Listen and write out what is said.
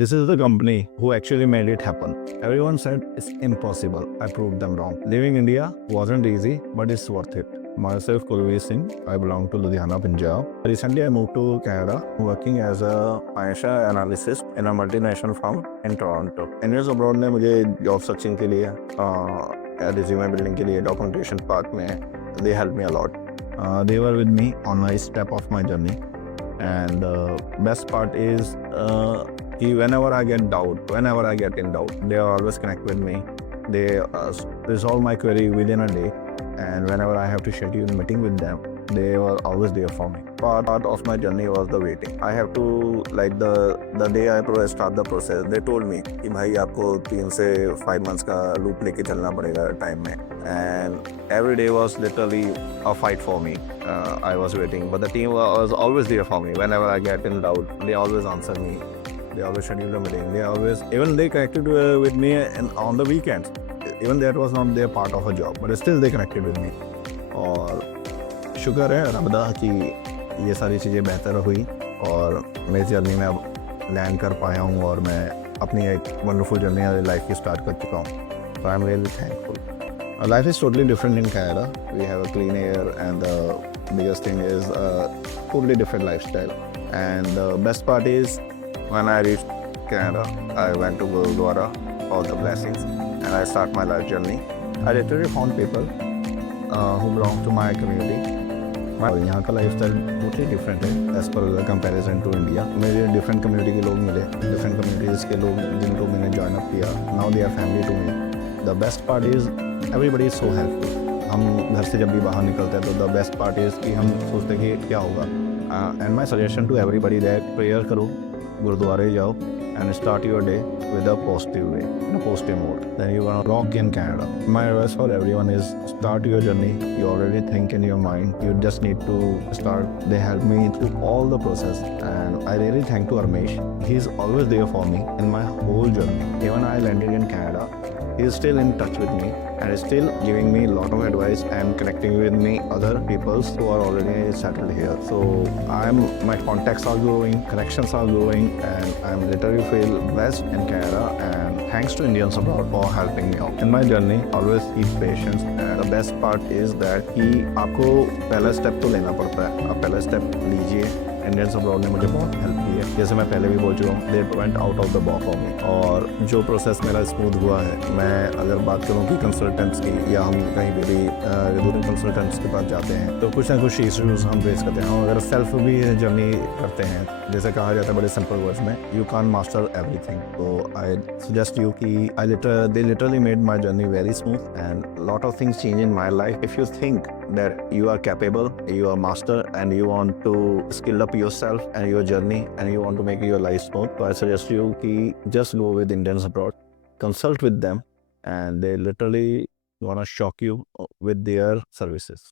This is the company who actually made it happen. Everyone said it's impossible. I proved them wrong. Leaving India wasn't easy, but it's worth it. Myself, Kulveer Singh. I belong to Ludhiana, Punjab. Recently, I moved to Canada, working as a financial analyst in a multinational firm in Toronto. Indians abroad ने मुझे job searching के लिए, resume building के लिए, documentation part में, they helped me a lot. They were with me on a step of my journey, and best part is. Whenever I get in doubt, they always connect with me. They resolve my query within a day, and whenever I have to schedule a meeting with them, they were always there for me. Part of my journey was the waiting. I have to like the day I start the process. They told me कि भाई आपको 3 से 5 months का loop लेके चलना पड़ेगा time में, and every day was literally a fight for me. I was waiting, but the team was always there for me. Whenever I get in doubt, they always answer me. They always schedule a meeting. They connected with me on the weekends. Even that was not their part of a job, but still they connected with me. और शुक्र है रब्दा कि ये सारी चीज़ें बेहतर हुई और मेरी जर्नी में अब लैंड कर पाया हूँ और मैं अपनी एक वंडरफुल जर्नी लाइफ की स्टार्ट कर चुका हूँ. So I'm really thankful. Our life is totally different in Canada. We have a clean air, and the biggest thing is a totally different lifestyle. And the best part is, when I reached Canada, I went to Gurudwara, all the blessings, and I start my life journey. I literally found people who belong to my community. और यहाँ का life style totally different है as पर comparison to India. मेरे different community के लोग मिले, different communities के लोग जिनको मैंने ज्वाइन अप किया. Now they are family to me. The best part is everybody is so helpful. हम घर से जब भी बाहर निकलते हैं तो द बेस्ट पार्ट इज़ कि हम सोचते हैं कि क्या होगा. And my suggestion to everybody that prayer करो, गुरुद्वारे जाओ, and start your day with a positive way, in a positive mode. Then you're gonna rock in Canada. My advice for everyone is start your journey. You already think in your mind. You just need to start. They helped me through all the process, and I really thank to Armesh. He's always there for me in my whole journey. Even I landed in Canada, he's still in touch with me and is still giving me a lot of advice and connecting with me other people who are already settled here. So my contacts are growing, connections are growing, and I'm literally feel blessed in Canada, and thanks to Indians abroad for helping me out in my journey. Always keep patience, and the best part is that कि आपको पहला step तो लेना पड़ता है. आप पहला step लीजिए. इंडियंस अब्रॉड ने मुझे बहुत हेल्प की है, जैसे मैं पहले भी बोल चुका हूँ. They went out of the box for me, और जो प्रोसेस मेरा स्मूथ हुआ है. मैं अगर बात करूँ कि कंसल्टेंट्स की, या हम कहीं पे भी दूसरे कंसल्टेंट्स के पास जाते हैं तो कुछ ना कुछ इश्यूज हम फेस करते हैं. हम अगर सेल्फ भी जर्नी करते हैं, जैसे कहा जाता है बड़े सिंपल वर्ड्स में, यू कैन मास्टर एवरीथिंग. तो आई सजेस्ट यू कि they literally made my journey very smooth, and lot of things change in my life. If you think that you are capable, you are master, and you want to skill up yourself and your journey, and you want to make your life smooth, so I suggest you ki just go with Indians abroad, consult with them, and they literally gonna shock you with their services.